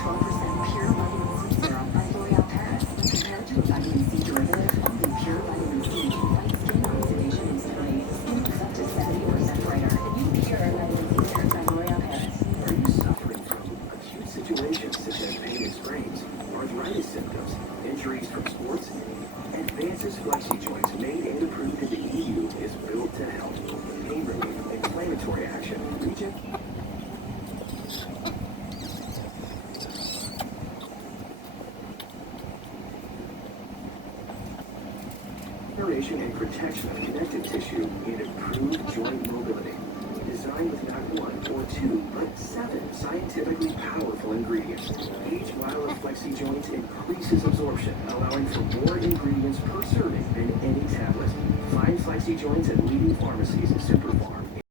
12% pure vitamin C serum by L'Oreal Paris. Compared to a vitamin C derivative, only pure vitamin C can fight skin oxidation instantly. Skin looks up to 70% brighter. New pure vitamin C serum by L'Oreal Paris. Are you suffering from acute situations such as pain and sprains, arthritis symptoms, injuries from sports? Advances Flexi Joints, made and approved in the EU, is built to help. Pain relief, inflammatory action, regeneration and protection of connective tissue and improved joint mobility. Designed with not one or two, but 7 scientifically powerful ingredients. Each vial of Flexi Joints increases absorption, allowing for more ingredients per serving than any tablet. Find Flexi Joints at leading pharmacies, Superpharm,